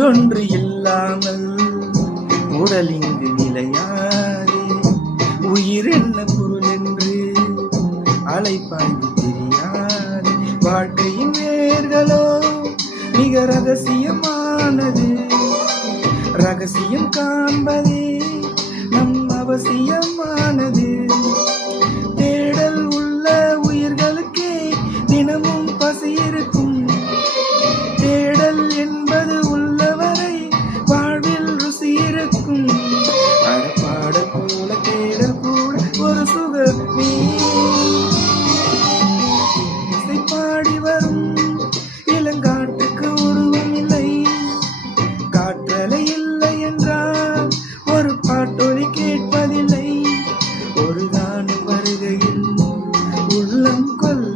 ஒன்று இல்லாமல் உடல் இங்கு நிலையாதே. உயிர் என்ன பொருள் என்று அலைப்பாய்ந்து தெரியாது. வாழ்க்கையின் வேர்களோ மிக ரகசியமானது. ரகசியம் காண்பதே நம் அவசியமானது. தேடல் உள்ள உயிர்களுக்கே தினமும் பசி இருக்கும் இசை பாடி வரும் இளங்காற்றுக்கு உருவம் இல்லை. காற்றலை இல்லை என்றால் ஒரு பாட்டொலி கேட்பதில்லை. ஒரு தானும் வருகையில் உள்ளம் கொல்ல